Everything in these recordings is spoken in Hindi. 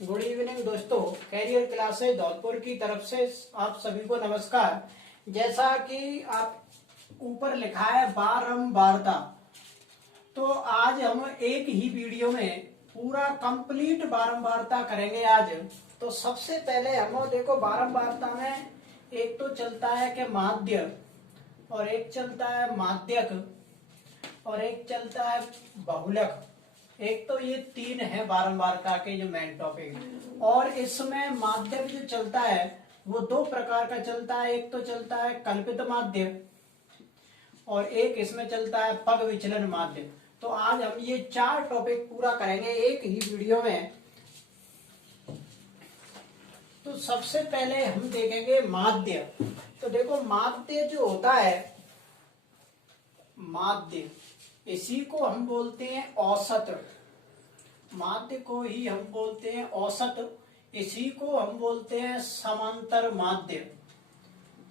गुड इवनिंग दोस्तों, कैरियर क्लासेज धौलपुर की तरफ से आप सभी को नमस्कार। जैसा कि आप ऊपर लिखा है बारंबारता, तो आज हम एक ही वीडियो में पूरा कंप्लीट बारंबारता करेंगे आज। तो सबसे पहले हम देखो बारंबारता में एक तो चलता है कि माध्य, और एक चलता है माध्यक, और एक चलता है बहुलक। एक तो ये तीन है बारंबारता के जो मेन टॉपिक। और इसमें माध्यक जो चलता है वो दो प्रकार का चलता है। एक तो चलता है कल्पित माध्य, और एक इसमें चलता है पग विचलन माध्य। तो आज हम ये चार टॉपिक पूरा करेंगे एक ही वीडियो में। तो सबसे पहले हम देखेंगे माध्य। तो देखो माध्य जो होता है, माध्य इसी को हम बोलते हैं औसत। माध्य को ही हम बोलते हैं औसत, इसी को हम बोलते हैं समांतर माध्य।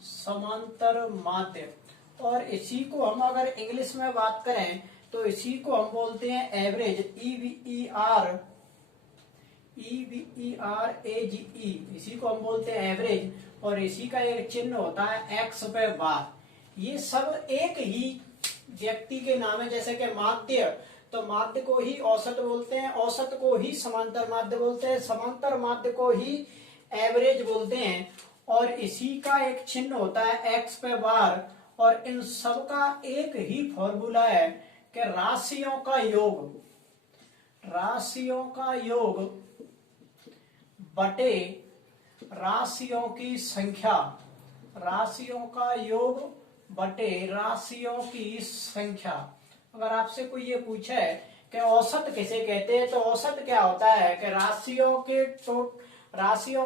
समांतर माध्य। और इसी को हम अगर इंग्लिश में बात करें तो इसी को हम बोलते हैं एवरेज। EVER इसी को हम बोलते हैं एवरेज। और इसी का एक चिन्ह होता है एक्स पे बार। ये सब एक ही व्यक्ति के नाम है। जैसे कि माध्य, तो माध्य को ही औसत बोलते हैं, औसत को ही समांतर माध्य बोलते हैं, समांतर माध्य को ही एवरेज बोलते हैं। और इसी का एक चिन्ह होता है एक्स पे बार। और इन सब का एक ही फॉर्मूला है कि राशियों का योग, राशियों का योग बटे राशियों की संख्या, राशियों का योग बटे राशियों की संख्या। अगर आपसे कोई ये पूछे कि औसत किसे कहते हैं, तो औसत क्या होता है कि राशियों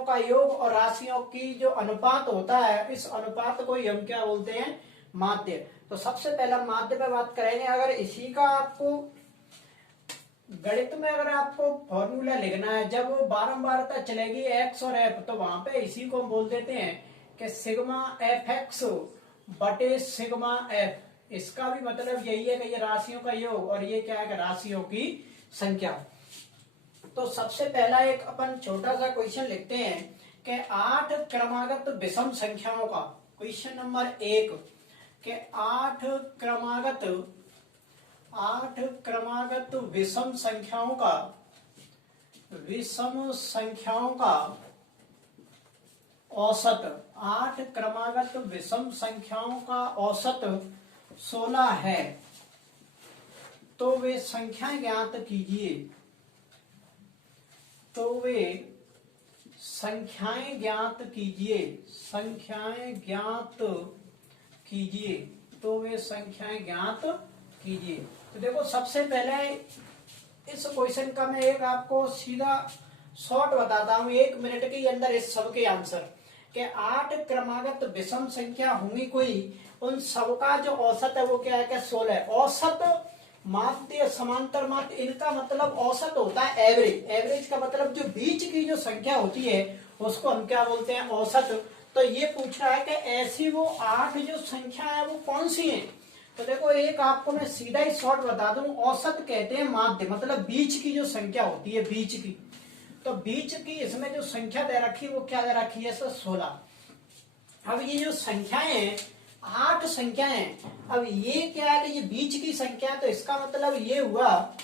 का योग और राशियों की जो अनुपात होता है, इस अनुपात को ही हम क्या बोलते हैं, माध्य। तो सबसे पहला माध्य पे बात करेंगे। अगर इसी का आपको गणित में अगर आपको फॉर्मूला लिखना है, जब वो बारंबारता चलेगी एक्स और एफ, तो वहां पे इसी को हम बोल देते हैं कि सिग्मा एफ एक्स बटे सिग्मा एफ। इसका भी मतलब यही है कि ये राशियों का योग और ये क्या है कि राशियों की संख्या। तो सबसे पहला एक अपन छोटा सा क्वेश्चन लिखते हैं कि 8 क्रमागत विषम संख्याओं का, क्वेश्चन नंबर 1 कि 8 क्रमागत विषम संख्याओं का औसत, 8 क्रमागत विषम संख्याओं का औसत 16 है। तो वे संख्याएं ज्ञात कीजिए। तो वे संख्याएं ज्ञात कीजिए, संख्याएं ज्ञात कीजिए। तो वे संख्याएं ज्ञात कीजिए। तो देखो सबसे पहले इस क्वेश्चन का मैं एक आपको सीधा शॉर्ट बताता हूं 1 मिनट के अंदर इस सब के आंसर। कि 8 क्रमागत विषम संख्या होंगी कोई, उन सबका जो औसत है वो क्या है कि 16 है। औसत माध्य, समांतर माध्य, इनका मतलब औसत होता है एवरेज। एवरेज का मतलब जो बीच की जो संख्या होती है उसको हम क्या बोलते हैं, औसत। तो ये पूछ रहा है कि ऐसी वो 8 जो संख्या है वो कौन सी है। तो देखो एक आपको मैं सीधा ही शॉर्ट बता दूं, औसत कहते हैं माध्य, मतलब बीच की जो संख्या होती है, बीच की। तो बीच की इसमें जो संख्या दे रखी है वो क्या दे रखी है, 16। अब ये जो संख्याएं हैं 8 संख्याएं, अब ये क्या है कि ये बीच की संख्या है। तो इसका मतलब ये हुआ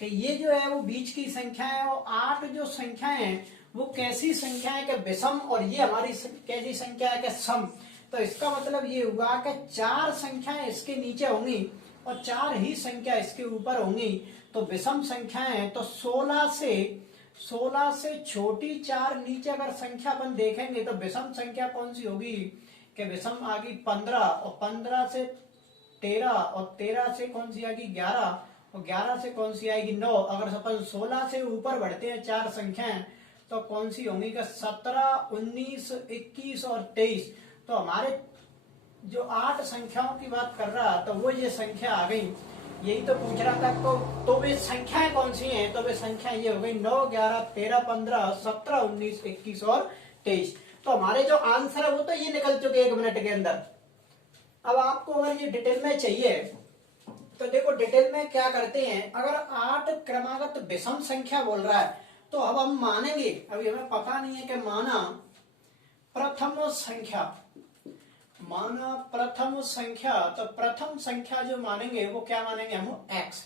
कि ये जो है वो बीच की संख्या है। और 8 जो संख्याएं हैं वो कैसी संख्या है कि विषम, और ये हमारी कैसी संख्या है कि सम। तो इसका मतलब ये हुआ कि 4 संख्याएं इसके नीचे होंगी और 4 ही संख्या इसके ऊपर होंगी। तो विषम संख्याएं, तो 16 से छोटी 4 नीचे अगर संख्या अपन देखेंगे तो विषम संख्या कौन सी होगी कि विषम आगी 15, और 15 से 13, और 13 से कौन सी आएगी 11, और 11 से कौन सी आएगी 9। अगर अपन 16 से ऊपर बढ़ते हैं 4 संख्याएं तो कौन सी होंगी कि 17, 19, 21 और 23। तो हमारे जो 8 संख्याओं की बात कर रहा तो वो ये संख्या आ गई। यही तो पूछ रहा था तो वे संख्याएं कौन सी हैं। तो वे संख्याएं ये हो गई 9, 11, 13, 15, 17, 19, 21 और 23। तो हमारे जो आंसर है वो तो ये निकल चुके 1 मिनट के अंदर। अब आपको अगर ये डिटेल में चाहिए तो देखो डिटेल में क्या करते हैं। अगर 8 क्रमागत विषम संख्या बोल रहा है तो अब हम मानेंगे, अभी हमें पता नहीं है कि माना प्रथम संख्या, माना प्रथम संख्या, तो प्रथम संख्या जो मानेंगे वो क्या मानेंगे हम, x।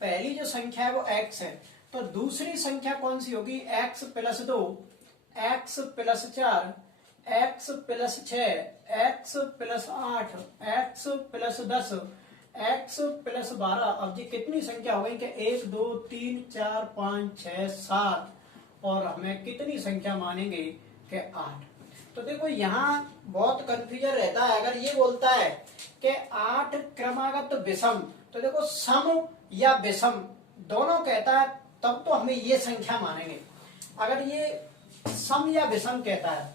पहली जो संख्या है वो x है, तो दूसरी संख्या कौन सी होगी, x plus 2, x plus 4, x plus 6, x plus 8, x plus 10, x plus 12। अब ये कितनी संख्या हो गई कि 1 2 3 4 5 6 7, और हमें कितनी संख्या मानेंगे कि 8। तो देखो यहाँ बहुत कंफ्यूजन रहता है, अगर ये बोलता है कि 8 क्रमागत विषम, तो देखो सम या विषम दोनों कहता है तब तो हमें ये संख्या मानेंगे। अगर ये सम या विषम कहता है,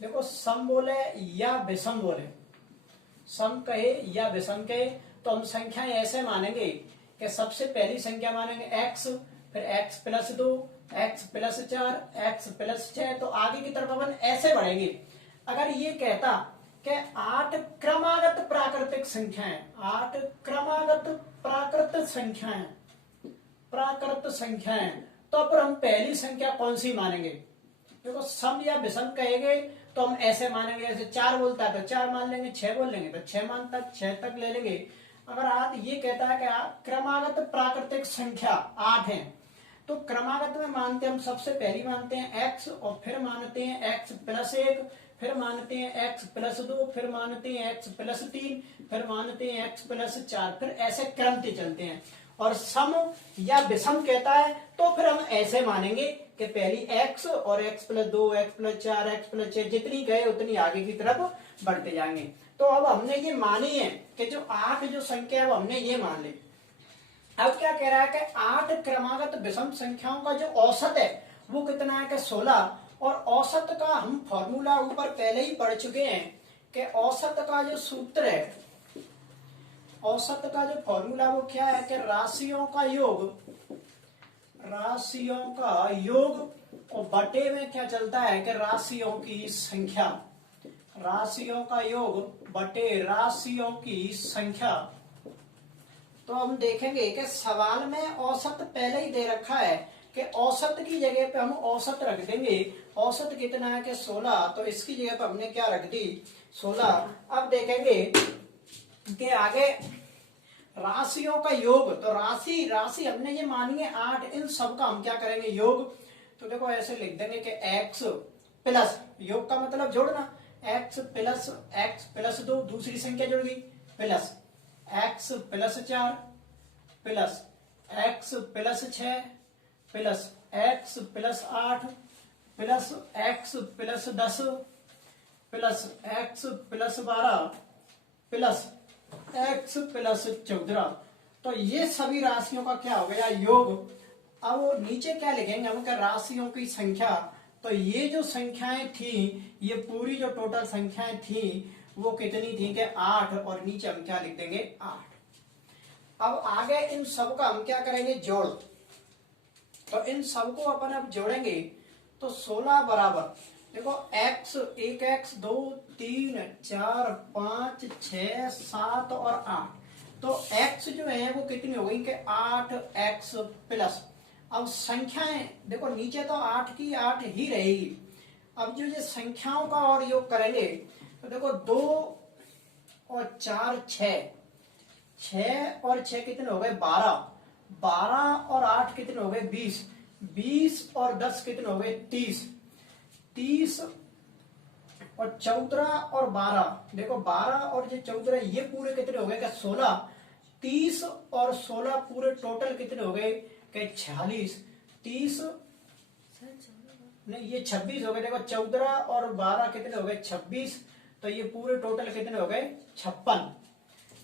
देखो सम बोले या विषम बोले, सम कहे या विषम कहे, तो हम संख्या ऐसे मानेंगे कि सबसे पहली संख्या मानेंगे x, फिर x plus 2, x plus 4, x plus 6, तो आगे की तरफ अपन ऐसे बढ़ेंगे। अगर ये कहता कि 8 क्रमागत प्राकृतिक संख्याएं, 8 क्रमागत प्राकृत संख्याएं, प्राकृत संख्याएं, तो पर हम पहली संख्या कौन सी मानेंगे, देखो सम या विषम कहेंगे तो हम ऐसे मानेंगे, जैसे 4 बोलता है तो 4 मान लेंगे, 6 बोल लेंगे तो 6 मान तक 6 तक ले लेंगे। अगर आप ये कहता है कि क्रमागत प्राकृतिक संख्या 8 है, तो क्रमागत में मानते हम सबसे पहली मानते हैं x, और फिर मानते हैं x प्लस 1, फिर मानते हैं x प्लस 2, फिर मानते हैं x प्लस 3, फिर मानते हैं x प्लस 4, फिर ऐसे क्रम से चलते हैं। और सम या विषम कहता है तो फिर हम ऐसे मानेंगे कि पहली x और x plus 2, x plus 4, x plus 6, जितनी गए उतनी आगे की तरफ बढ़ते जाएंगे। तो अब हमने ये मानी है कि जो 8 जो संख्या है वो हमने ये मान ली। अब क्या कह रहा है कि 8 क्रमागत विषम संख्याओं का जो औसत है वो कितना है कि 16, और औसत का हम फॉर्मूला ऊपर पहले ही पढ़ चुके हैं कि औसत का जो सूत्र है, औसत का जो फॉर्मूला वो क्या है कि राशियों का योग, राशियों का योग, और बटे में क्या चलता है कि राशियों की संख्या, राशियों का योग बटे राशियों की संख्या। तो हम देखेंगे कि सवाल में औसत पहले ही दे रखा है कि औसत की जगह पे हम औसत रख देंगे। औसत कितना है कि 16, तो इसकी जगह पे हमने क्या रख दी, 16। अब देखेंगे कि आगे राशियों का योग, तो राशि हमने ये मानी है 8, इन सब का हम क्या करेंगे योग। तो देखो ऐसे लिख देंगे कि x प्लस, योग का मतलब जोड़ना, x प्लस 2, दूसरी संख्या जुड़ गई, plus x plus 4, plus x plus 6, plus x plus 8, plus x plus 10, plus x plus 12, plus x plus 14। तो ये सभी राशियों का क्या हो गया योग। अब नीचे क्या लिखेंगे हम, राशियों की संख्या। तो ये जो संख्याएं थी, ये पूरी जो टोटल संख्याएं थी वो कितनी थी कि 8, और नीचे हम क्या लिख देंगे 8। अब आगे इन सब का हम क्या करेंगे जोड़। तो इन सबको अपन अब जोड़ेंगे तो 16 बराबर, देखो x, 1x 2 3 4 5 6 7 और 8। तो x जो है वो कितनी हो गई कि 8x प्लस। अब संख्याएं देखो नीचे तो 8 की 8 ही रहेगी। अब जो ये संख्याओं का और योग करेंगे तो देखो 2 और 4 6, 6 और 6 कितने हो गए 12, 12 और 8 कितने हो गए 20, 20 और 10 कितने हो गए 30, 30 और 14 और 12, देखो 12 और ये 14 ये पूरे कितने हो गए क्या 16, 30 और 16 पूरे टोटल कितने हो गए क्या 46, 30 नहीं ये 26 हो गए। देखो 14 और 12 कितने हो गए 26, तो ये पूरे टोटल कितने हो गए 56।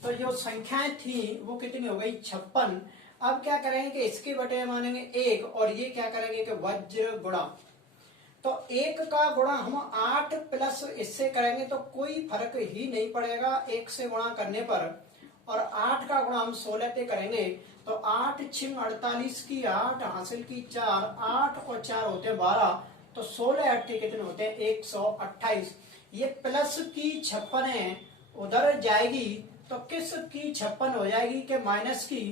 तो जो संख्याएं थी वो कितनी हो गई 56। अब क्या करेंगे कि इसके बटे मानेंगे 1, और ये क्या करेंगे कि वज्र गुणा। तो 1 का गुणा हम 8 प्लस इससे करेंगे तो कोई फर्क ही नहीं पड़ेगा 1 से गुणा करने पर। और 8 का गुणा हम 16 से करेंगे तो 8 6 48 की 8 हासिल की 4, 8 और 4 होते हैं 12, तो 16 8 कितने होते हैं 128। ये प्लस की 56 है उधर जाएगी तो किस की 56 हो जाएगी कि माइनस की।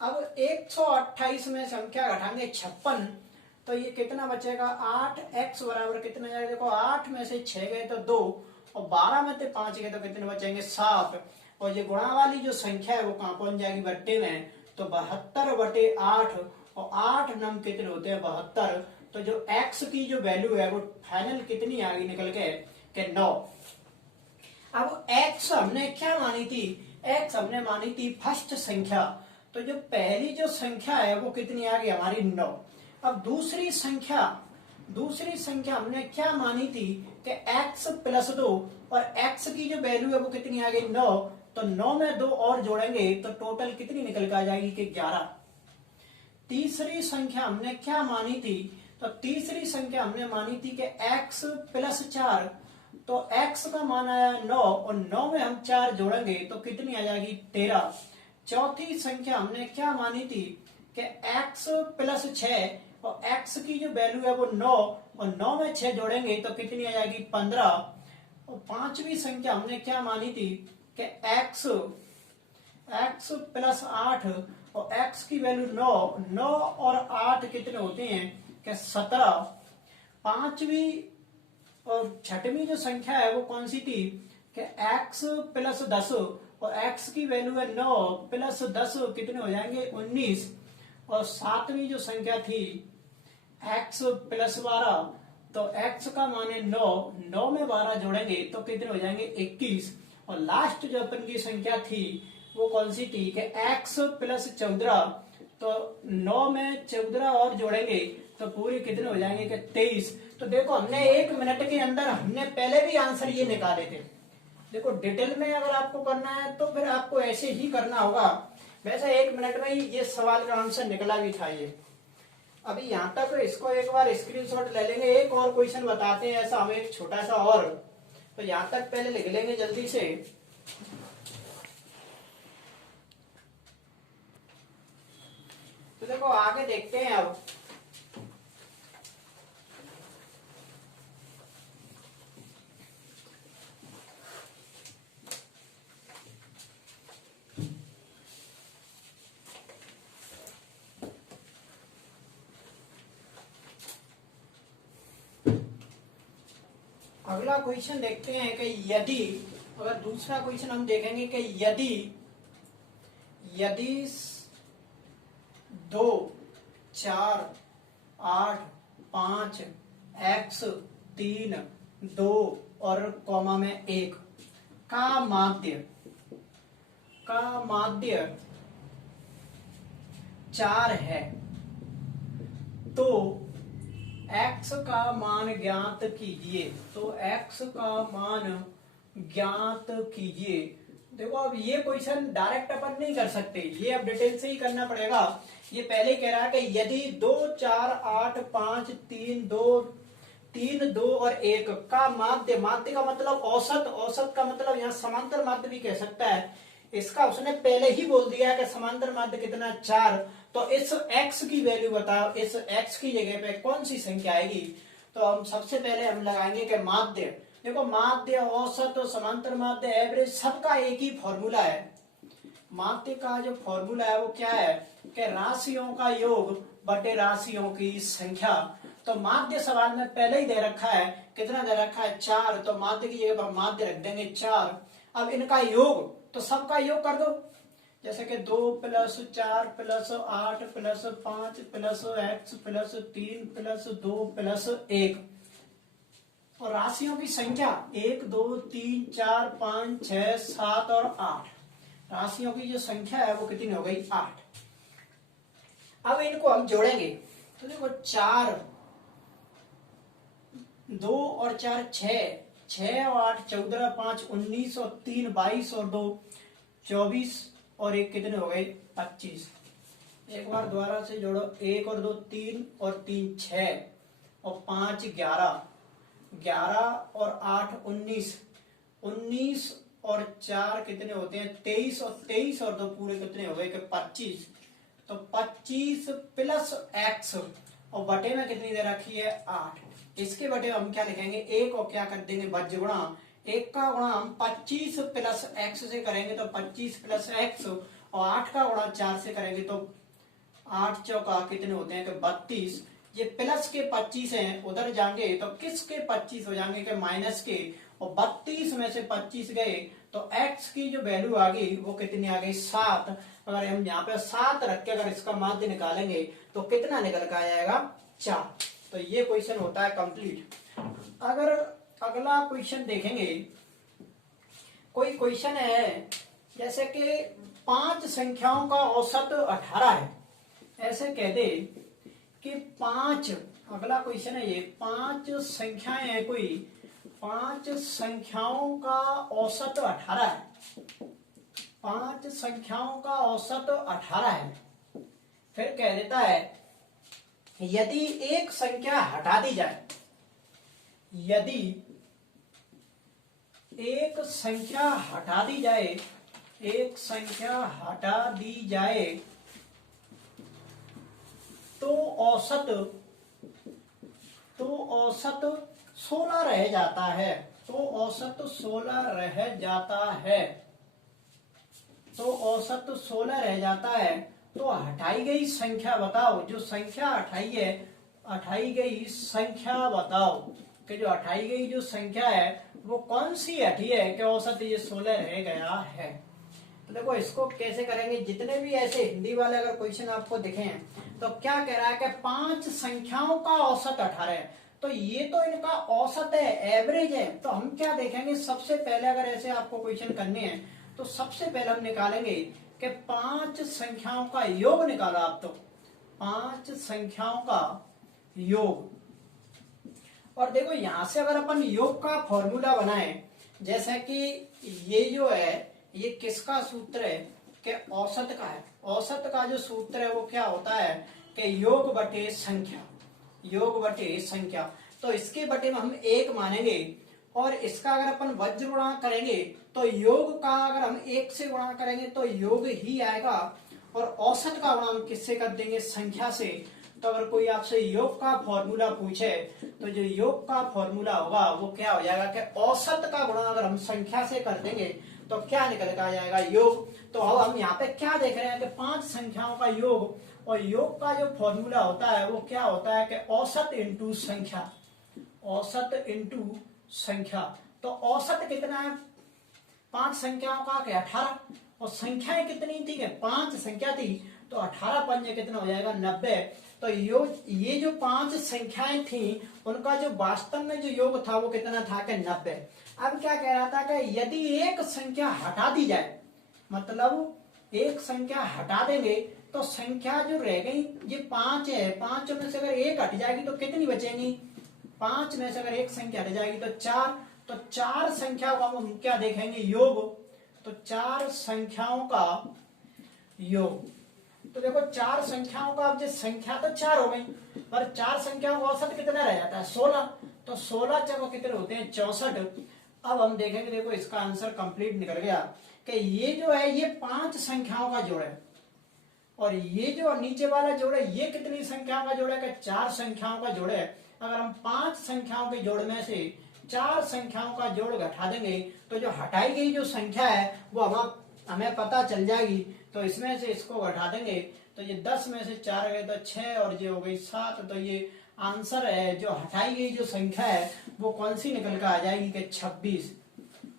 अब 128 में से हम क्या घटाएंगे 56, तो ये कितना बचेगा 8x बराबर कितना जाएगा, देखो 8 में से 6 गए तो 2 और 12 में से 5 गए तो कितने बचेंगे 7। और ये गुणा वाली जो संख्या है वो कहाँ पहुंच जाएगी बट्टे में, तो 72/8 और 8 नम कितने होते हैं 72। तो जो x की जो वैल्यू है वो फाइनल कितनी आ गई निकल के 9। अब x हमने क्या मानी थी, x हमने मानी थी फर्स्ट संख्या, तो जो पहली जो संख्या है वो कितनी आ गई हमारी 9। अब दूसरी संख्या हमने क्या मानी थी कि x + 2 और x की जो वैल्यू है वो कितनी आ गई 9, तो 9 में 2 और जोड़ेंगे तो टोटल कितनी निकल के आ जाएगी कि 11। तीसरी संख्या हमने क्या मानी थी, तो तीसरी संख्या हमने मानी थी कि x + 4, तो x का मान आया 9 और 9 में हम 4 जोड़ेंगे तो कितनी आ जाएगी 13। चौथी संख्या हमने क्या मानी थी कि x + 6 और x की जो वैल्यू है वो 9 और 9 में 6 जोड़ेंगे तो कितनी आ जाएगी 15। और पांचवी संख्या हमने क्या मानी थी कि x + 8 और x की वैल्यू 9 और 8 कितने होते हैं कि 17। पांचवी और छठवीं जो संख्या है वो कौन सी थी कि x + 10 और x की वैल्यू है 9 + 10 कितने हो जाएंगे 19। और सातवीं जो संख्या थी x + 12, तो x का मान है 9 में 12 जोड़ेंगे तो कितने हो जाएंगे 21। और लास्ट जो अपन की संख्या थी वो कौन सी थी कि x + 14, तो 9 में 14 और जोड़ेंगे तो पूरे कितने हो जाएंगे कि 23। तो देखो हमने 1 मिनट के अंदर हमने पहले भी आंसर ये निकाले थे। देखो डिटेल में अगर आपको करना है तो फिर आपको ऐसे ही करना होगा। वैसे 1 मिनट में ही ये सवाल का आंसर निकला भी था ये। अभी यहाँ तक इसको एक बार स्क्रीनशॉट ले लेंगे, एक और क्वेश्चन बताते हैं ऐसा हम एक छोटा सा और, तो यहाँ तक पहले लिख लेंगे जल्दी से। तो देखो आगे देखते हैं अब। अगला क्वेश्चन देखते हैं कि यदि, अगर दूसरा क्वेश्चन हम देखेंगे कि यदि 2, 4, 8, 5 x 3, 2 और कॉमा में 1 का माध्य 4 है, तो x का मान ज्ञात कीजिए। तो x का मान ज्ञात कीजिए। देखो अब ये क्वेश्चन डायरेक्ट अपन नहीं कर सकते, ये अब डिटेल से ही करना पड़ेगा। ये पहले कह रहा है कि यदि 2, 4, 8, 5, 3, 2 और 1 का माध्य का मतलब औसत का मतलब यहाँ समांतर माध्य भी कह सकता है। इसका उसने पहले ही बोल दिया है कि समांतर माध्य कितना 4, तो इस x की वैल्यू बताओ, इस x की जगह पे कौन सी संख्या आएगी। तो हम सबसे पहले हम लगाएंगे कि माध्य। देखो माध्य, औसत, समांतर माध्य, एवरेज सबका एक ही फॉर्मूला है। माध्य का जो फॉर्मूला है वो क्या है कि राशियों का योग बटे राशियों की संख्या। तो माध्य सवाल में पहले ही दे रखा है, कितना दे रखा है 4, तो माध्य की जगह पर माध्य रख देंगे 4। अब इनका योग, तो सबका योग कर दो, जैसे कि 2 + 4 + 8 + 5 + x + 3 + 2 + 1। और राशियों की संख्या 1, 2, 3, 4, 5, 6, 7 और 8। राशियों की जो संख्या है वो कितनी हो गई 8। अब इनको हम जोड़ेंगे, तो देखो 4, 2 और 4 6, 6 और 8 14, 5 19 और 3 22 और 2 24 और 1 कितने हो गए 25। एक बार दोबारा से जोड़ो, 1 और 2 3 और 3 6 और 5 11, 11 और 8 19, 19 और 4 कितने होते हैं 23 और 23 और 2 पूरे कितने हो गए कि 25। तो 25 + x और बटे में कितनी दे रखी है 8। इसके बटे हम क्या लिखेंगे 1 और क्या कर देंगे बज्र गुणा। 1 का गुणा हम 25 + x से करेंगे तो 25 + x, और 8 का गुणा 4 से करेंगे तो 8 चौका कितने होते हैं कि 32। ये प्लस के 25 हैं, उधर जाएंगे तो किसके 25 हो जाएंगे कि माइनस के, और 32 में से 25 गए तो x की जो वैल्यू आ गई वो कितनी आ गई 7। अगर हम यहाँ पे 7 रख के अगर इसका माध्य निकालेंगे तो कितना निकल कर आ जाएगा 4। तो ये क्वेश्चन होता है कंप्लीट। अगर अगला क्वेश्चन देखेंगे, कोई क्वेश्चन है जैसे कि 5 संख्याओं का औसत 18 है, ऐसे कह दे कि 5, अगला क्वेश्चन है ये 5 संख्याएं हैं, कोई 5 संख्याओं का औसत 18 है, 5 संख्याओं का औसत 18 है। फिर कह देता है यदि एक संख्या हटा दी जाए, यदि एक संख्या हटा दी जाए, एक संख्या हटा दी जाए तो औसत 16 रह जाता है, तो औसत 16 रह जाता है, तो औसत 16 रह जाता है। तो हटाई गई संख्या बताओ, जो संख्या हटाई है, हटाई गई संख्या बताओ कि जो हटाई गई जो संख्या है वो कौन सी हटी है कि औसत ये 16 रह गया है। तो देखो इसको कैसे करेंगे, जितने भी ऐसे हिंदी वाले अगर क्वेश्चन आपको दिखे तो क्या कह रहा है कि 5 संख्याओं का औसत 18 है, तो ये तो इनका औसत है, एवरेज है। तो हम क्या देखेंगे, सबसे पहले अगर ऐसे आपको क्वेश्चन करने हैं तो सबसे पहले हम निकालेंगे कि 5 संख्याओं का योग निकाला आप, तो 5 संख्याओं का योग। और देखो यहां से अगर अपन योग का फॉर्मूला बनाए, जैसे कि ये जो है ये किसका सूत्र है कि औसत का है, औसत का जो सूत्र है वो क्या होता है कि योग बटे संख्या, योग बटे संख्या। तो इसके बटे में हम 1 मानेंगे, और इसका अगर अपन वज्र गुणा करेंगे तो योग का अगर हम 1 से गुणा करेंगे तो योग ही आएगा, और औसत का गुणा हम किससे कर देंगे, संख्या से। तो अगर कोई आपसे योग का फॉर्मूला पूछे तो जो योग का फॉर्मूला होगा वो क्या हो जाएगा कि औसत का गुणा अगर हम संख्या से कर देंगे तो क्या निकल कर आ जाएगा, योग। तो अब हम यहाँ पे क्या देख रहे हैं कि 5 संख्याओं का योग, और योग का जो फॉर्मूला होता है वो क्या होता है कि औसत इंटू संख्या, औसत इंटू संख्या। तो औसत कितना है 5 संख्याओं का कि 18, और संख्याएं कितनी थी कि 5 संख्या थी, तो 18 पंजे कितना हो जाएगा 90। तो ये जो 5 संख्याएं थी उनका जो वास्तव में जो योग था वो कितना था कि 90। अब क्या कह रहा था कि यदि एक संख्या हटा दी जाए, मतलब एक संख्या हटा देंगे तो संख्या जो रह गई ये 5 है, 5 में से अगर एक हट जाएगी तो कितनी बचेंगी, 5 में से अगर एक संख्या हट जाएगी तो 4। तो 4 संख्याओं का हम क्या देखेंगे, योग। तो 4 संख्याओं का योग। तो देखो 4 संख्याओं का, अब जो संख्या तो 4 हो गई, पर 4 संख्याओं का औसत कितना रह जाता है 16। तो 16 चलो कितने होते हैं 64। अब हम देखेंगे, देखो इसका आंसर कंप्लीट निकल गया कि ये जो है ये 5 संख्याओं का जोड़ है, और ये जो नीचे वाला जोड़ है ये कितनी संख्याओं का जोड़ है कि 4 संख्याओं का जोड़ है। अगर हम 5 संख्याओं के जोड़ में से 4 संख्याओं का जोड़ घटा देंगे तो जो हटाई गई जो संख्या है वो हमें पता चल जाएगी। तो इसमें से इसको घटा देंगे तो ये 10 में से 4 गए तो 6, और ये हो गई 7। तो ये आंसर है, जो हटाई गई जो संख्या है वो कौन सी निकल कर आ जाएगी कि 26।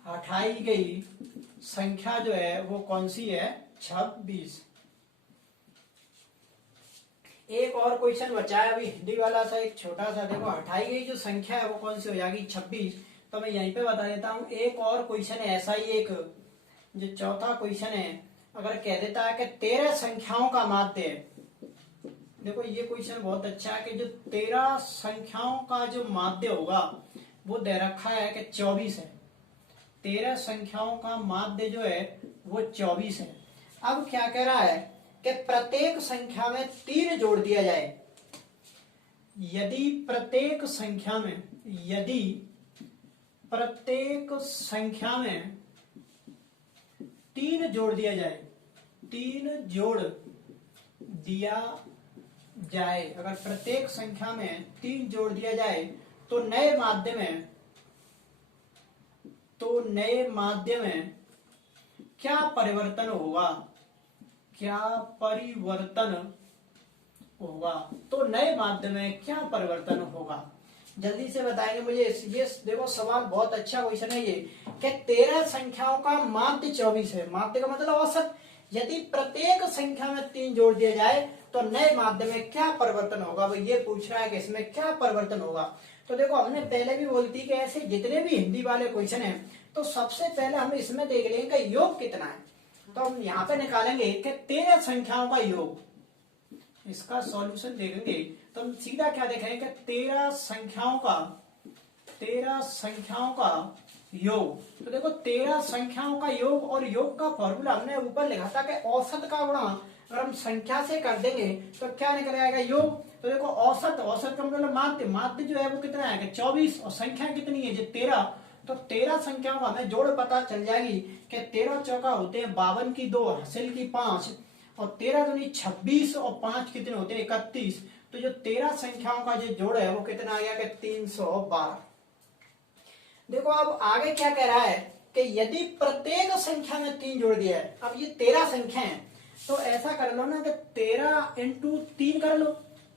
हटाई गई संख्या जो है वो कौन सी है 26। एक और क्वेश्चन बचा है अभी हिंदी वाला सा, एक छोटा सा। देखो हटाई गई जो संख्या है वो कौन सी हो जाएगी 26। तो मैं यहीं पे बता देता हूँ। एक और क्वेश्चन है ऐसा ही, एक जो चौथा क्वेश्चन है, अगर कह देता है कि 13 संख्याओं का माध्य है। देखो ये क्वेश्चन बहुत अच्छा है कि जो 13 संख्याओं का जो माध्य होगा वो दे रखा है कि 24 है। 13 संख्याओं का माध्य जो है वो 24 है। अब क्या कह रहा है कि प्रत्येक संख्या में 3 जोड़ दिया जाए। यदि प्रत्येक संख्या में 3 जोड़ दिया जाए, 3 जोड़ दिया जाए, अगर प्रत्येक संख्या में 3 जोड़ दिया जाए तो नए माध्य में क्या परिवर्तन होगा, क्या परिवर्तन होगा तो नए माध्य में क्या परिवर्तन होगा? जल्दी से बताएंगे मुझे। ये देखो सवाल बहुत अच्छा क्वेश्चन है ये, कि 13 संख्याओं का माध्य 24 है। माध्य का मतलब औसत। यदि प्रत्येक संख्या में 3 जोड़ दिया जाए तो नए माध्य में क्या परिवर्तन होगा? भाई ये पूछ रहा है कि इसमें क्या परिवर्तन होगा। तो देखो हमने पहले भी बोलती कि ऐसे जितने भी हिंदी वाले क्वेश्चन है तो सबसे पहले हम इसमें देख लेंगे कि योग कितना है। तो हम यहाँ पे निकालेंगे कि 13 संख्याओं का योग, इसका सॉल्यूशन देखेंगे तो हम सीधा क्या देखेंगे कि 13 संख्याओं का योग। तो देखो 13 संख्याओं का योग, और योग का फॉर्मूला हमने ऊपर लिखा था कि औसत का गुणा अगर हम संख्या से कर देंगे तो क्या निकल आएगा? योग। तो देखो औसत का मतलब माध्य जो है वो कितना आएगा? 24। और संख्या कितनी है? जो 13। तो 13 संख्याओं का हमें जोड़ पता चल जाएगी कि 13 चौका होते हैं 52 की 2, हासिल की 5, और 13 दूनी 26, और 5 कितने होते हैं? 31। तो जो 13 संख्याओं का जो जोड़ है वो कितना आ गया कि 312। देखो अब आगे क्या कह रहा है कि यदि प्रत्येक संख्या में 3 जोड़ दिया है। अब ये 13 संख्या है तो ऐसा कर लो ना कि 13 इंटू 3 कर लो।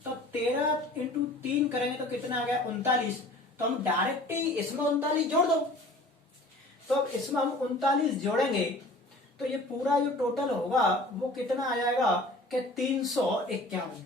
तो 13 इंटू 3 करेंगे तो कितना आ गया? 39। तो हम डायरेक्ट ही इसमें 39 जोड़ दो। तो अब इसमें हम 39 जोड़ेंगे तो ये पूरा जो टोटल होगा वो कितना आ जाएगा कि 351।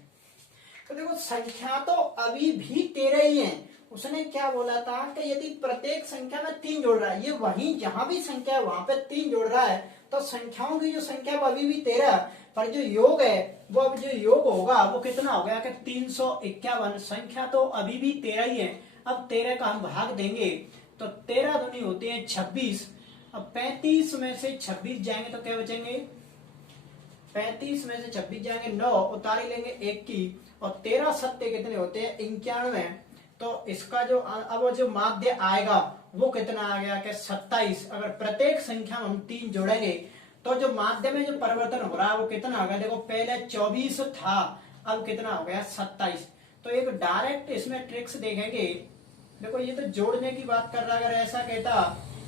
तो देखो संख्या तो अभी भी 13 ही है। उसने क्या बोला था कि यदि प्रत्येक संख्या में 3 जोड़ रहा है, ये वहीं जहां भी संख्या है वहां पे 3 जोड़ रहा है, तो संख्याओं की जो संख्या वो अभी भी 13, पर जो योग है वो अब जो योग होगा वो कितना हो गया कि 351। संख्या तो अभी भी 13 ही है। अब 13 का हम भाग देंगे तो 13 दूनी होते हैं 26। अब 35 में से 26 जाएंगे तो क्या बचेंगे? 35 में से 26 जाएंगे 9, उतारी लेंगे 1 की, और 13 सत्ते कितने होते हैं? 91। तो इसका जो अब जो माध्य आएगा वो कितना आ गया कि 27। अगर प्रत्येक संख्या में हम 3 जोड़ेंगे तो जो माध्य में जो परिवर्तन हो रहा है वो कितना आ गया? देखो पहले 24 था, अब कितना हो गया? 27। तो एक डायरेक्ट इसमें ट्रिक्स देखेंगे। देखो ये तो जोड़ने की बात कर रहा है। अगर ऐसा कहता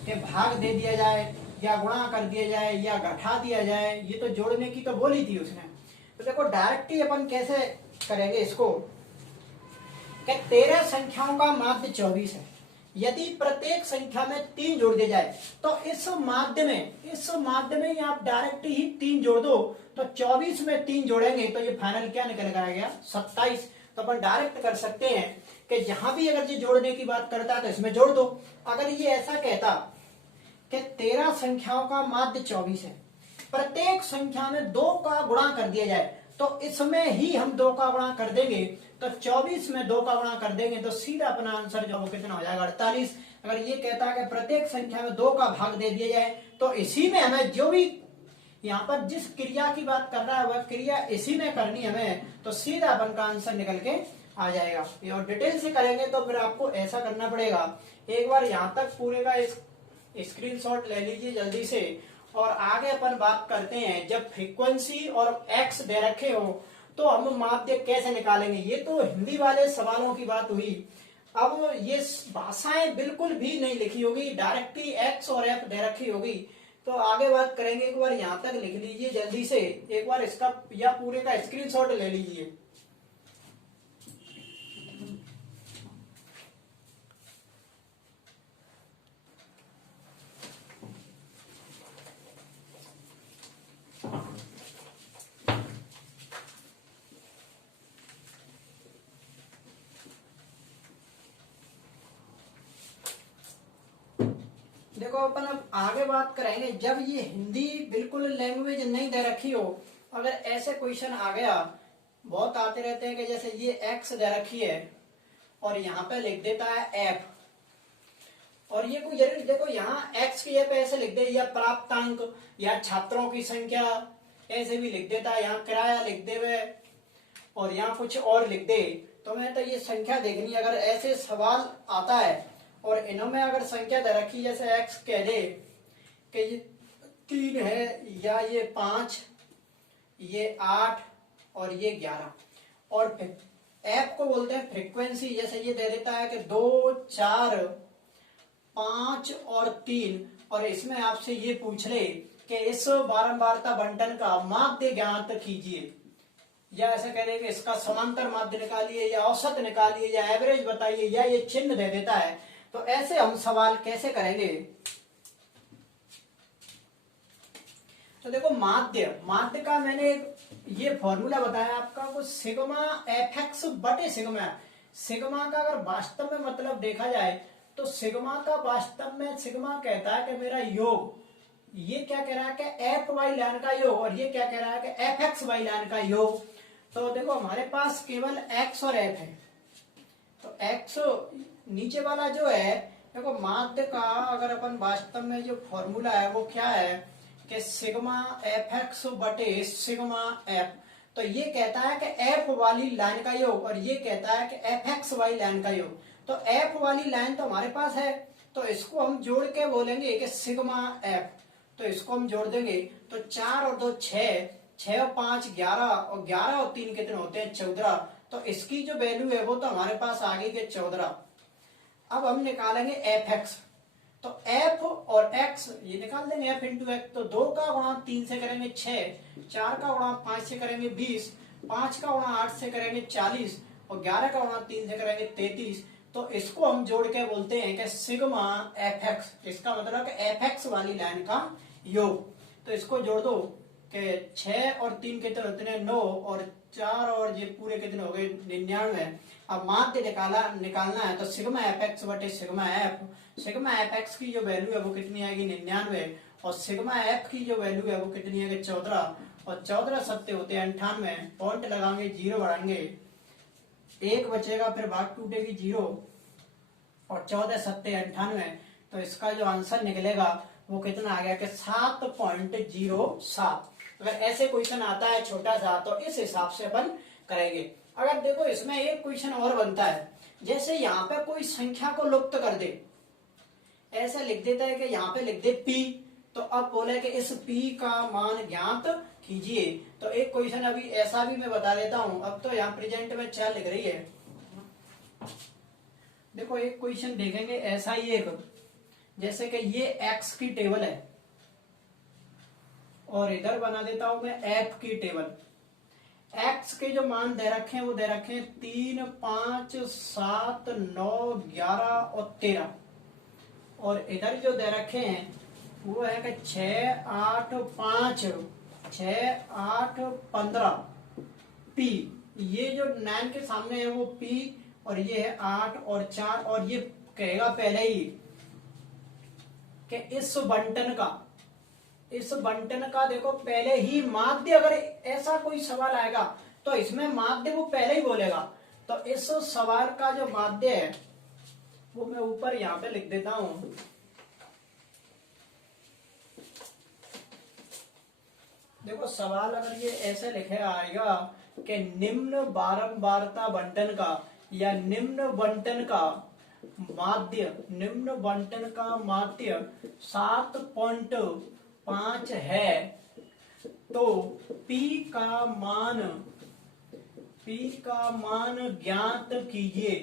कि भाग दे दिया जाए या गुणा कर दिया जाए या घटा दिया जाए, ये तो जोड़ने की तो बोली थी उसने। तो देखो डायरेक्ट ही अपन कैसे करेंगे इसको कि 13 संख्याओं का माध्य 24 है। यदि प्रत्येक संख्या में 3 जोड़ दिया जाए तो इस माध्य में ही आप डायरेक्ट ही 3 जोड़ दो। तो 24 में 3 जोड़ेंगे तो ये फाइनल क्या निकल कर आ गया? 27। तो अपन डायरेक्ट कर सकते हैं कि जहां भी अगर ये जोड़ने की बात करता है तो इसमें जोड़ दो। अगर ये ऐसा कहता कि 13 संख्याओं का माध्य 24 है, प्रत्येक संख्या में 2 का गुणा कर दिया जाए तो इसमें ही हम 2 का गुणा कर देंगे। तो 24 में 2 का गुणा कर देंगे तो सीधा अपना आंसर जो वो कितना हो जाएगा? 48। अगर ये कहता है कि प्रत्येक संख्या में 2 का भाग दे दिया जाए तो इसी में हमें जो भी यहाँ पर जिस क्रिया की बात कर रहा है वह क्रिया इसी में करनी हमें, तो सीधा अपन का आंसर निकल के आ जाएगा। और डिटेल से करेंगे तो फिर आपको ऐसा करना पड़ेगा। एक बार यहाँ तक पूरे का स्क्रीनशॉट ले लीजिए जल्दी से, और आगे अपन बात करते हैं जब फ्रीक्वेंसी और एक्स दे रखे हो तो हम माध्य कैसे निकालेंगे। ये तो हिंदी वाले सवालों की बात हुई। अब ये भाषाएं बिल्कुल भी नहीं लिखी होगी, डायरेक्ट ही एक्स और एफ दे रखी होगी। तो आगे बात करेंगे। एक बार यहाँ तक लिख लीजिए जल्दी से, एक बार इसका या पूरे का स्क्रीनशॉट ले लीजिए। देखो अपन अब आगे बात करेंगे जब ये हिंदी बिल्कुल लैंग्वेज नहीं दे रखी हो। अगर ऐसे क्वेश्चन आ गया, बहुत आते रहते हैं कि जैसे ये एक्स दे रखी है और यहाँ पे लिख देता है एफ, और ये कोई जरूर देखो यहाँ एक्स की एफ ऐसे लिख दे, या प्राप्तांक या छात्रों की संख्या ऐसे भी लिख देता है, यहाँ किराया लिख दे वे, और यहाँ कुछ और लिख दे। तो मैं तो ये संख्या देखनी, अगर ऐसे सवाल आता है और इनमें अगर संख्या दे रखी जैसे एक्स कह दे कि ये 3 है या ये 5, ये 8 और ये 11, और एफ को बोलते हैं फ्रीक्वेंसी। जैसे ये दे देता है कि 2, 4, 5 और 3, और इसमें आपसे ये पूछ ले कि इस बारंबारता बंटन का माध्य ज्ञात कीजिए। या ऐसे कह देंगे इसका समांतर माध्य निकालिए, या औसत निकालिए, या एवरेज बताइए, या ये चिन्ह दे देता है। तो ऐसे हम सवाल कैसे करेंगे? तो देखो माध्य, माध्य का मैंने ये फॉर्मूला बताया आपका, वो सिग्मा एफ एक्स बटे सिग्मा। सिग्मा का अगर वास्तव में मतलब देखा जाए तो सिग्मा का वास्तव में, सिग्मा कहता है कि मेरा योग, ये क्या कह रहा है कि एफ वाई लाइन का योग, और ये क्या कह रहा है कि एफ एक्स वाई लाइन का योग। तो देखो हमारे पास केवल एक्स और एफ है, तो एक्स नीचे वाला जो है, देखो माध्य का अगर अपन वास्तव में जो फॉर्मूला है वो क्या है कि सिग्मा एफ एक्स बटे सिग्मा एफ। तो ये कहता है कि एफ वाली लाइन का योग, और ये कहता है कि एफ एक्स वाली लाइन का योग। तो एफ वाली लाइन तो हमारे पास है, तो इसको हम जोड़ के बोलेंगे कि सिग्मा एफ। तो इसको हम जोड़ देंगे तो 4 और 2 6, 6 और 5 11, और 11 और 3 कितने होते हैं 14। तो इसकी जो वैल्यू है वो तो हमारे पास आ गई कि 14। अब हम निकालेंगे एफ एक्स। तो एफ और एक्स ये निकाल देंगे, एफ इंटू एक्स। तो 2 का गुणा 3 से करेंगे 6, 4 का गुणा 5 से करेंगे 20, 5 का गुणा 8 से करेंगे 40, और 11 का गुणा 3 से करेंगे 33। तो इसको हम जोड़ के बोलते हैं कि सिग्मा एफ एक्स। इसका मतलब है एफ एक्स वाली लाइन का योग। तो इसको जोड़ दो कि 6 और 3 कितने होते हैं 9, और 4 और ये पूरे कितने हो गए 99। अब माध्य निकालना है, तो सिग्मा एफ एक्स बटे sigma F. Sigma F x की जो वैल्यू है वो कितनी आएगी 99, और सिग्मा एफ की जो वैल्यू है वो कितनी है 14, और 14 सत्ते होते हैं 98। पॉइंट लगाएंगे, जीरो बढ़ाएंगे, 1 बचेगा, फिर भाग टूटेगी 0, और 14 सत्ते 98। तो इसका जो आंसर निकलेगा वो कितना आ गया कि 7.07। अगर ऐसे क्वेश्चन आता है छोटा सा तो इस हिसाब से अपन करेंगे। अगर देखो इसमें एक क्वेश्चन और बनता है, जैसे यहाँ पे कोई संख्या को लुप्त कर दे, ऐसा लिख देता है कि यहाँ पे लिख दे p, तो अब बोले कि इस p का मान ज्ञात कीजिए। तो एक क्वेश्चन अभी ऐसा भी मैं बता देता हूं। अब तो यहाँ प्रेजेंट में क्या लिख रही है, देखो एक क्वेश्चन देखेंगे ऐसा ही एक, जैसे कि ये x की टेबल है, और इधर बना देता हूं मैं f की टेबल। x के जो मान दे रखे हैं वो दे रखे हैं 3, 5, 7, 9, 11 और 13, और इधर जो दे रखे हैं वो है कि 6, 8, 5, 6, 8, 15 p। ये जो 9 के सामने है वो p, और ये है 8 और 4, और ये कहेगा पहले ही कि इस बंटन का देखो पहले ही माध्य, अगर ऐसा कोई सवाल आएगा तो इसमें माध्य वो पहले ही बोलेगा। तो इस सवाल का जो माध्य है वो मैं ऊपर यहां पे लिख देता हूं। देखो सवाल अगर ये ऐसे लिखे आएगा कि निम्न बारंबारता बंटन का, या निम्न बंटन का माध्य 7.5 है, तो p का मान ज्ञात कीजिए।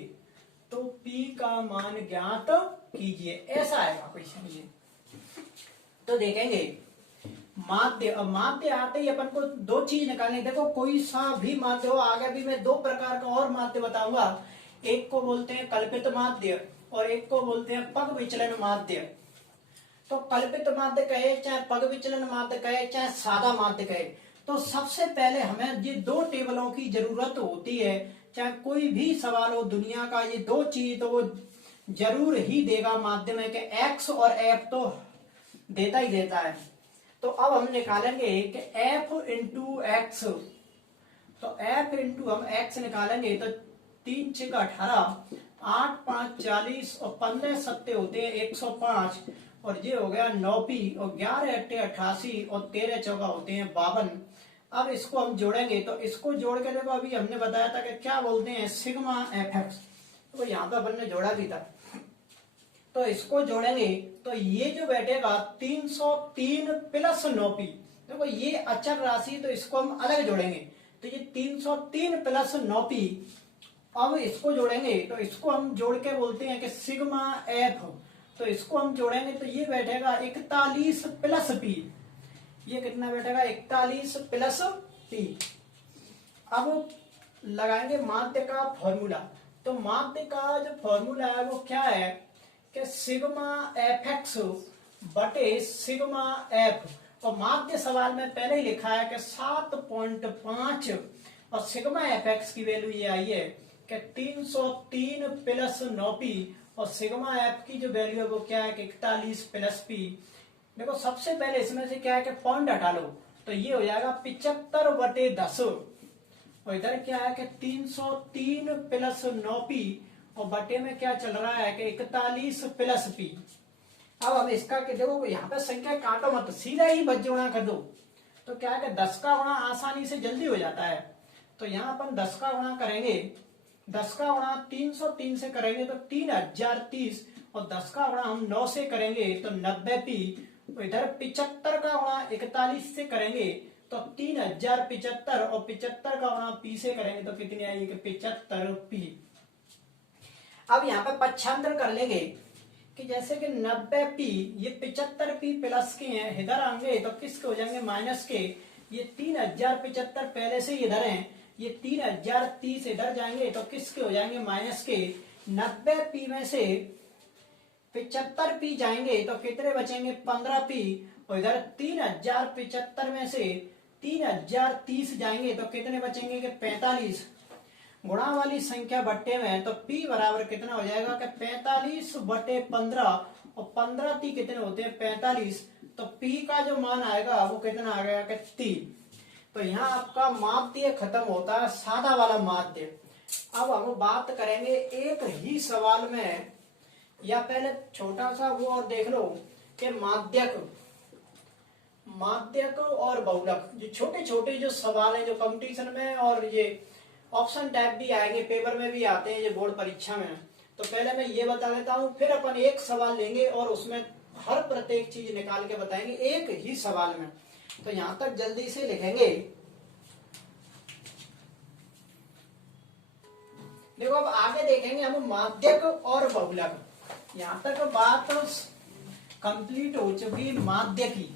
तो p का मान ज्ञात कीजिए, ऐसा आएगा क्वेश्चन ये। तो देखेंगे माध्य, अब माध्य आते ही अपन को दो चीज निकालनी। देखो कोई सा भी माध्य हो, आगे भी मैं 2 प्रकार का और माध्य बताऊंगा। एक को बोलते हैं कल्पित माध्य, और एक को बोलते हैं पग विचलन माध्य। तो कल्पित माध्य कहे, चाहे पग विचलन माध्य कहे, चाहे सादा माध्य कहे, तो सबसे पहले हमें ये 2 टेबलों की जरूरत होती है। चाहे कोई भी सवाल हो दुनिया का, ये 2 चीज तो वो जरूर ही देगा माध्य में, कि एक्स और एफ तो देता ही देता है। तो अब हम निकालेंगे कि एफ इंटू एक्स। तो एफ इंटू हम एक्स निकालेंगे तो 3 6 18, 8 5 40, और 15 सत्ते होते हैं 105, और ये हो गया 9p, और 11 8 88, और 13 चौका होते हैं 52। अब इसको हम जोड़ेंगे, तो इसको जोड़ के देखो अभी हमने बताया था कि क्या बोलते हैं सिग्मा एफ एक्स। तो यहाँ पे अपन ने जोड़ा भी था। तो इसको जोड़ेंगे तो ये जो बैठेगा 303 प्लस 9p। देखो ये अचर राशि, तो इसको हम अलग जोड़ेंगे। तो ये 303 प्लस 9p, अब इसको जोड़ेंगे तो इसको हम जोड़ के बोलते हैं कि सिग्मा एफ। तो इसको हम जोड़ेंगे तो ये बैठेगा 41 प्लस p। ये कितना बैठेगा 41 प्लस p। अब लगाएंगे माध्य का फॉर्मूला। तो माध्य का जो फॉर्मूला है वो क्या है कि सिग्मा एफ एक्स बटे सिग्मा एफ, और माध्य सवाल में पहले ही लिखा है कि 7.5 और सिग्मा एफ एक्स की वैल्यू ये आई है कि 303 प्लस 9p, और सिग्मा एफ की जो वैल्यू है वो क्या है कि 41 प्लस p। देखो सबसे पहले इसमें से क्या है कि पॉइंट हटा लो, तो ये हो जाएगा 75/10, और इधर क्या है कि 303 प्लस 9p, और बटे में क्या चल रहा है कि 41 प्लस p। अब हम इसका देखो यहाँ पे संख्या काटो मत, सीधा ही बज्य गुणा कर दो, तो क्या है कि 10 का गुणा आसानी से जल्दी हो जाता है। तो यहाँ अपन 10 का गुणा करेंगे, 10 का गुणा 303 से करेंगे तो 3030, और 10 का गुणा हम 9 से करेंगे तो 90p, इधर 75 का गुणा 41 से करेंगे तो 3075, और 75 का गुणा p से करेंगे तो कितनी आएगी कि 75p। अब यहाँ पे पक्षांतर कर लेंगे कि जैसे कि 90p ये 75p प्लस के हैं, इधर आएंगे तो किसके हो जाएंगे माइनस के। ये 3075 पहले से ही इधर हैं, ये 3030 इधर जाएंगे तो किसके हो जाएंगे माइनस के। 90p में से 75p जाएंगे तो कितने बचेंगे 15p, और इधर 3075 में से 3030 जाएंगे तो कितने बचेंगे कि 45। गुणा वाली संख्या बट्टे में तो p बराबर कितना हो जाएगा कि 45/15, और 15 ती कितने होते हैं 45, तो p का जो मान आएगा वो कितना आ गया कि 3। तो यहाँ आपका माध्य खत्म होता है, सादा वाला माध्य। अब हम बात करेंगे एक ही सवाल में, या पहले छोटा सा वो और देख लो कि माध्यक और बहुलक, जो छोटे छोटे जो सवाल है जो कंपटीशन में और ये ऑप्शन टाइप भी आएंगे, पेपर में भी आते हैं ये बोर्ड परीक्षा में। तो पहले मैं ये बता देता हूं, फिर अपन एक सवाल लेंगे और उसमें हर प्रत्येक चीज निकाल के बताएंगे एक ही सवाल में। तो यहां तक जल्दी से लिखेंगे। देखो अब आगे देखेंगे हम माध्यक और बहुलक। यहां तक बात कंप्लीट हो चुकी माध्य की।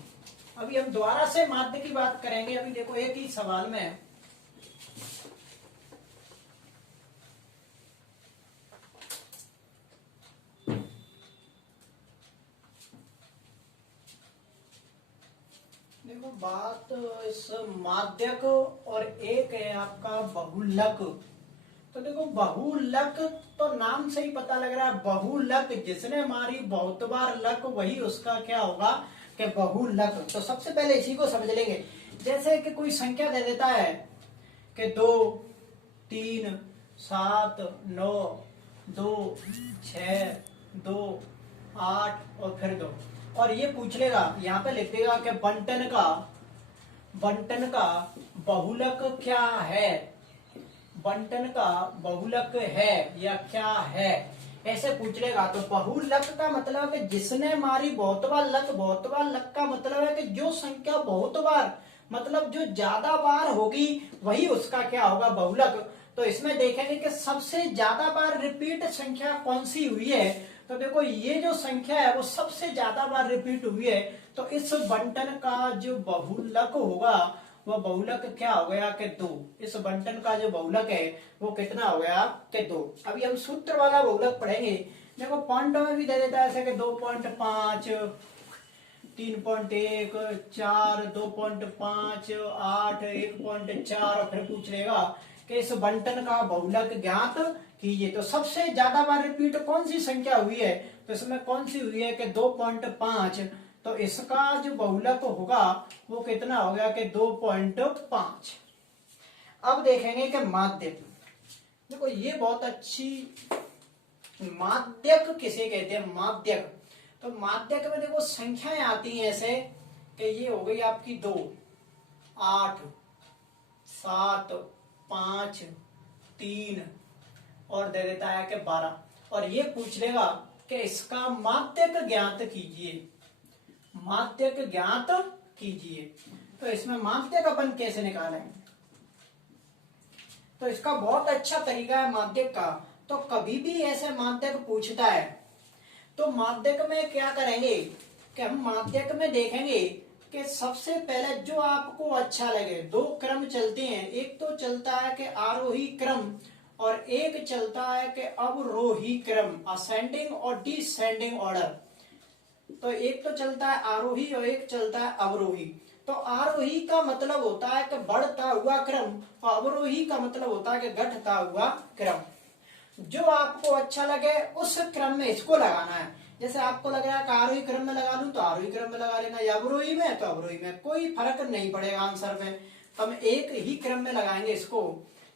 अभी हम दोबारा से माध्य की बात करेंगे। अभी देखो एक ही सवाल में देखो बात इस माध्यक और एक है आपका बहुलक। तो देखो बहुलक तो नाम से ही पता लग रहा है, बहुलक जिसने मारी बहुत बार लक वही उसका क्या होगा कि बहुलक। तो सबसे पहले इसी को समझ लेंगे। जैसे कि कोई संख्या दे देता है कि 2 3 7 9 2 6 2 8 और फिर 2, और ये पूछ लेगा, यहाँ पे लिख देगा कि बंटन का बहुलक क्या है, बंटन का बहुलक है या क्या है, ऐसे पूछ लेगा। तो बहुलक का मतलब है कि जिसने मारी बहुत बार लक का मतलब है कि जो संख्या बहुत बार मतलब जो ज्यादा बार होगी वही उसका क्या होगा बहुलक। तो इसमें देखेंगे कि सबसे ज्यादा बार रिपीट संख्या कौन सी हुई है। तो देखो ये जो संख्या है वो सबसे ज्यादा बार रिपीट हुई है, तो इस बंटन का जो बहुलक होगा वो बहुलक क्या हो गया कि 2। इस बंटन का जो बहुलक है वो कितना हो गया कि 2। अभी हम सूत्र वाला बहुलक पढ़ेंगे। देखो पॉइंटों में भी दे देता है ऐसे कि 2.5 3.1 4 2.5 8 1.4, और फिर पूछ लेगा कि इस बंटन का बहुलक ज्ञात कीजिए। तो सबसे ज्यादा बार रिपीट कौन सी संख्या हुई है, तो इसमें कौन सी हुई है कि 2.5, तो इसका जो बहुलक होगा वो कितना हो गया कि 2.5। अब देखेंगे कि माध्यक। देखो ये बहुत अच्छी, माध्यक किसे कहते हैं माध्यक। तो माध्यक में देखो संख्याएं आती हैं ऐसे कि ये हो गई आपकी 2 8 7 5 3 और दे देता है कि 12, और ये पूछ लेगा कि इसका माध्यक ज्ञात कीजिए, माध्यक ज्ञात कीजिए। तो इसमें माध्यक अपन कैसे निकालेंगे, तो इसका बहुत अच्छा तरीका है माध्यक का। तो कभी भी ऐसे माध्यक पूछता है तो माध्यक में क्या करेंगे कि हम माध्यक में देखेंगे कि सबसे पहले जो आपको अच्छा लगे, दो क्रम चलते हैं, एक तो चलता है कि आरोही क्रम और एक चलता है कि अवरोही क्रम, असेंडिंग और डिसेंडिंग ऑर्डर। तो एक तो चलता है आरोही और एक चलता है अवरोही। तो आरोही का मतलब होता है कि बढ़ता हुआ क्रम और अवरोही का मतलब होता है कि घटता हुआ क्रम। जो आपको अच्छा लगे उस क्रम में इसको लगाना है। जैसे आपको लग रहा है कि आरोही क्रम में लगा लूं तो आरोही क्रम में लगा लेना, या अवरोही में तो अवरोही में, कोई फर्क नहीं पड़ेगा आंसर में। तो हम एक ही क्रम में लगाएंगे इसको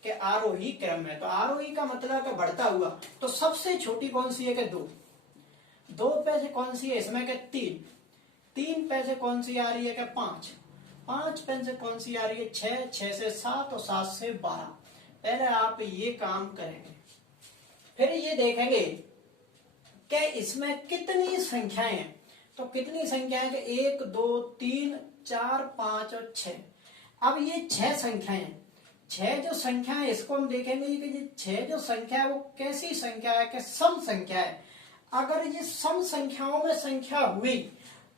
कि आरोही क्रम में। तो आरोही का मतलब है बढ़ता हुआ। तो सबसे छोटी कौन सी है कि 2, 2 पे से कौन सी है इसमें कि 3, 3 पे से कौन सी आ रही है कि 5, 5 पे से कौन सी आ रही है 6, 6 से 7 और 7 से 12। पहले आप ये काम करेंगे, फिर ये देखेंगे कि इसमें कितनी संख्याएं हैं। तो कितनी संख्याएं कि 1 2 3 4 5 और 6। अब ये 6 संख्याएं, 6 जो संख्या है इसको हम देखेंगे कि ये 6 जो संख्या है वो कैसी संख्या है कि सम संख्या है। अगर ये सम संख्याओं में संख्या हुई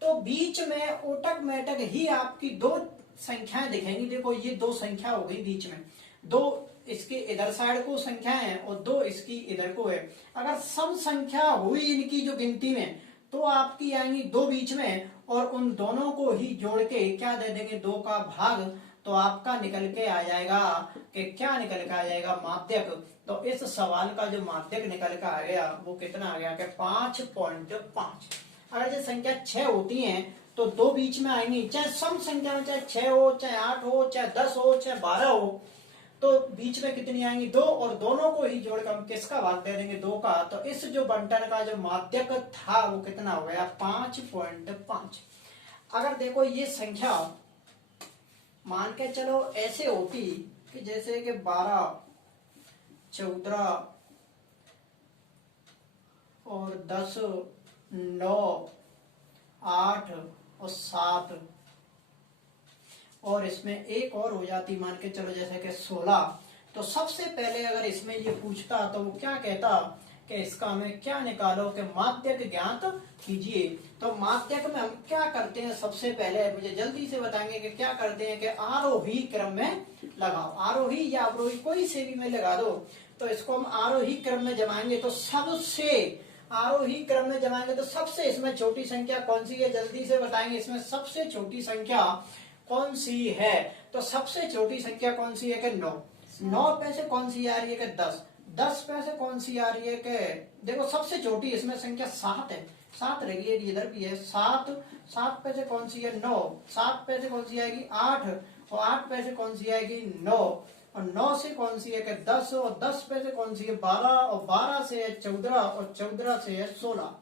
तो बीच में ऑटोमेटिक ही आपकी 2 संख्याएं दिखेंगी। देखो ये 2 संख्या हो गई बीच में, 2 इसके इधर साइड को संख्या है और 2 इसकी इधर को है। अगर सम संख्या हुई इनकी जो गिनती में तो आपकी आएंगी 2 बीच में और उन दोनों को ही जोड़ के क्या दे देंगे 2 का भाग। तो आपका निकल के आ जाएगा कि क्या निकल के आ जाएगा माध्यक। तो इस सवाल का जो माध्यक निकल के आ गया वो कितना आ गया कि 5.5। अगर ये संख्या 6 होती है तो 2 बीच में आएंगी, चाहे सम संख्या में, चाहे 6 हो, चाहे 8 हो, चाहे 10 हो, चाहे 12 हो, तो बीच में कितनी आएंगी 2 और दोनों को ही जोड़कर हम किसका भाग दे देंगे 2 का। तो इस जो बंटन का जो माध्यक था वो कितना हो गया 5.5। अगर देखो ये संख्या मान के चलो ऐसे होती कि जैसे कि 12, 14 और 10, 9, 8 और 7 और इसमें एक और हो जाती मान के चलो जैसे कि 16। तो सबसे पहले अगर इसमें ये पूछता तो वो क्या कहता कि इसका हमें क्या निकालो कि माध्यक ज्ञात कीजिए। तो माध्यक में हम क्या करते हैं, सबसे पहले मुझे जल्दी से बताएंगे कि क्या करते हैं कि आरोही क्रम में लगाओ, आरोही या अवरोही कोई से भी में लगा दो। तो इसको हम आरोही क्रम में जमाएंगे तो सबसे आरोही क्रम में जमाएंगे तो सबसे इसमें छोटी संख्या कौन सी है, जल्दी से बताएंगे इसमें सबसे छोटी संख्या कौन सी है। तो सबसे छोटी संख्या कौन सी है कि 9, 9 पे से कौन सी आ रही है कि 10, 10 पे से कौन सी आ रही है कि देखो सबसे छोटी इसमें संख्या 7 है, 7 रही है, इधर भी है 7, 7 पे से कौन सी है 9, 7 पे से कौन सी आएगी 8 और 8 पे से कौन सी आएगी 9 और 9 से कौन सी है कि 10 और 10 पे से कौन सी है 12 और 12 से है 14 और 14 से है 16।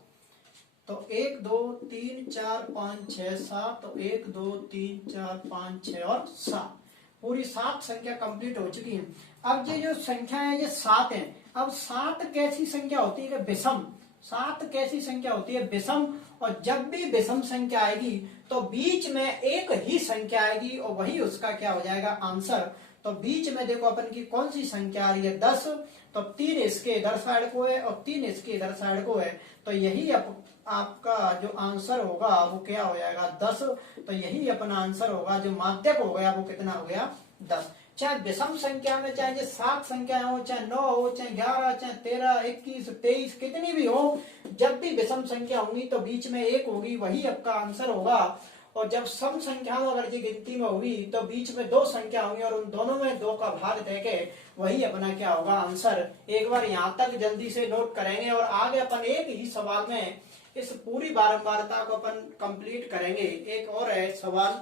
तो 1 2 3 4 5 6 7, तो 1 2 3 4 5 6 और 7, पूरी 7 संख्या कंप्लीट हो चुकी है। अब ये जो संख्या है ये 7 है। अब 7 कैसी संख्या होती है विषम, 7 कैसी संख्या होती है विषम। और जब भी विषम संख्या आएगी तो बीच में एक ही संख्या आएगी और वही उसका क्या हो जाएगा आंसर। तो बीच में देखो अपन की कौन सी संख्या आ रही है 10, तो 3 इसके इधर साइड को है और 3 इसके इधर साइड को है। तो यही आपका जो आंसर होगा वो क्या हो जाएगा 10। तो यही अपना आंसर होगा, जो माध्यक हो गया वो कितना हो गया 10। चाहे विषम संख्या में चाहे ये 7 संख्या हो, चाहे 9 हो, चाहे 11, चाहे 13, 21, 23 कितनी भी हो, जब भी विषम संख्या होगी तो बीच में एक होगी, वही आपका आंसर होगा। और जब सम संख्याओं अगर ये गिनती में हुई तो बीच में 2 संख्या होंगी और उन दोनों में 2 का भाग देके वही अपना क्या होगा आंसर। एक बार यहाँ तक जल्दी से नोट करेंगे और आगे अपन एक ही सवाल में इस पूरी बारंबारता को अपन कंप्लीट करेंगे। एक और है सवाल